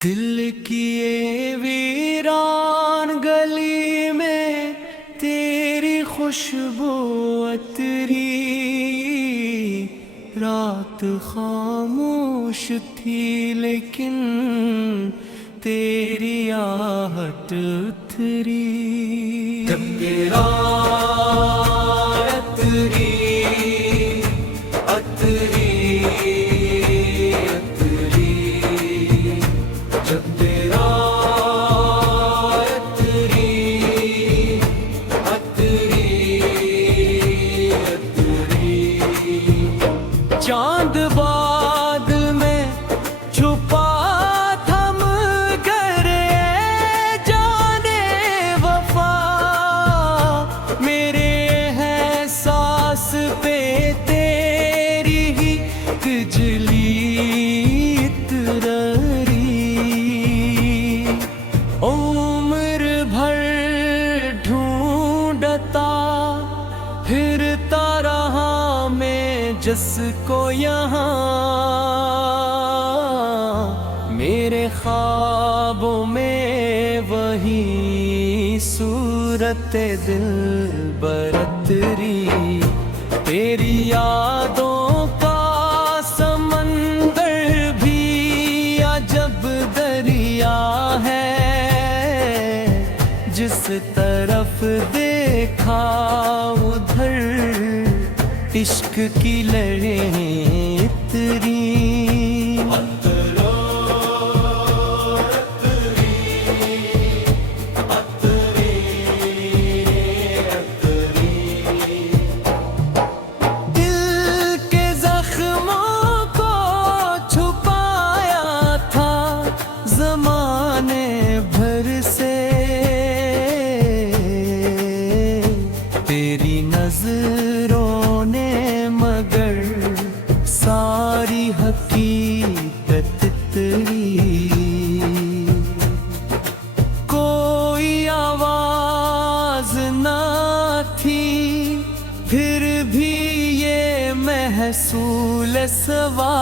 दिल की ये वीरान गली में तेरी खुशबू अतरी, रात खामोश थी लेकिन तेरी आहट उतरी। जब तेरा अतरी अतरी अतरी, जब तेरा अतरी अतरी अतरी, चांद बादल में छुपा थम करे जाने वफा, मेरे हैं सांस पे तेरी ही बिजली इतरी। उम्र भर ढूंढता फिरता रहा मैं जिसको यहाँ, मेरे ख्वाबों में वही सूरत दिल बरतरी। तेरी यादों का समंदर भी अजब दरिया है, जिस तरफ देखा उधर इश्क की लहरें इतरी। दिल के जख्मों को छुपाया था जमाने भर से, तेरी नजरों ने मगर सारी हकीकत तेरी। कोई आवाज ना थी फिर भी ये महसूल सवा,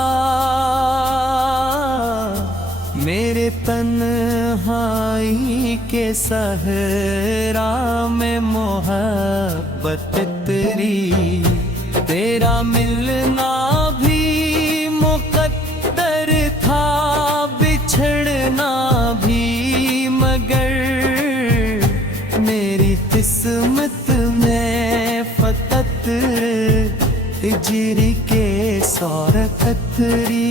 मेरे तन्हाई के सहरा में मोहब्बत तेरी। तेरा मिलना भी मुकद्दर था, बिछड़ना भी, मगर मेरी किस्मत में फकत हिजरी के सौरत तेरी।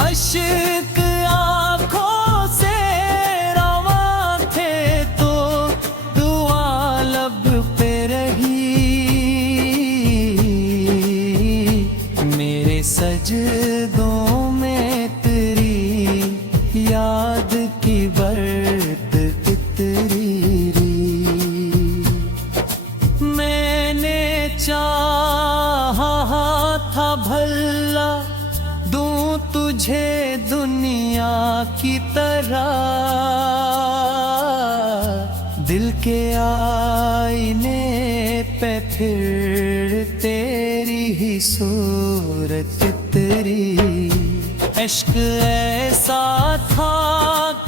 अश्क आँखों से रवा थे तो दुआ लब पे रही, मेरे सजदों में तेरी याद की बरत तितरी। मैंने चाहा था भला दूं तुझे दुनिया की तरह, दिल के आईने पे फिर तेरी ही सूरत तेरी। इश्क ऐसा था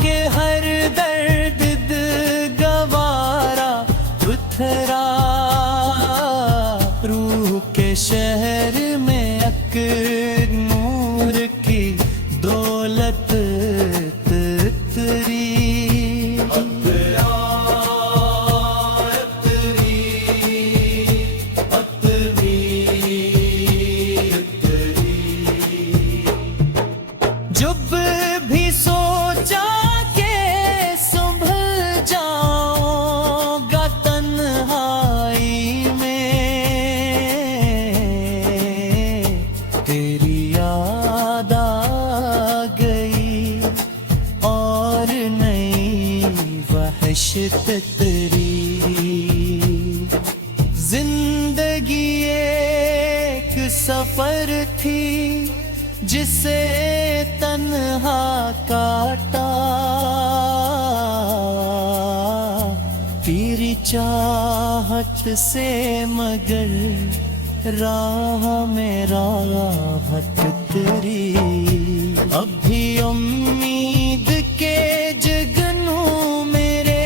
कि हर दर्द गवारा उतरा, रूह के शहर में अक नूर की दौलत तेरी। जब भी सोचा के संभल जाऊंगा तन्हाई में, तेरी याद आ गई और नई वहशत तेरी। जिंदगी एक सफर थी जिसे तन्हा काटा, तेरी चाहत से मगर राह मेरा भटक तेरी अब भी उम्मीद के जगनू मेरे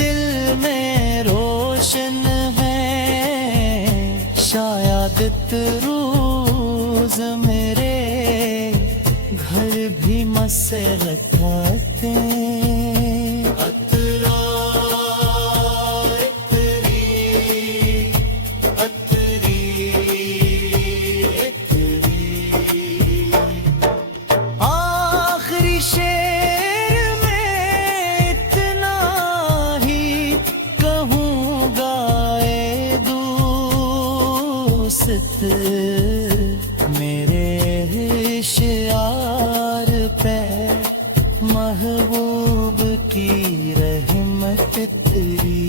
दिल में रोशन है शायद रोज मेरे घर भी मसरत रखते आखिरी शेर में इतना ही कहूँगा ए दोस्त मेरे शियार पे महबूब की रहमत तेरी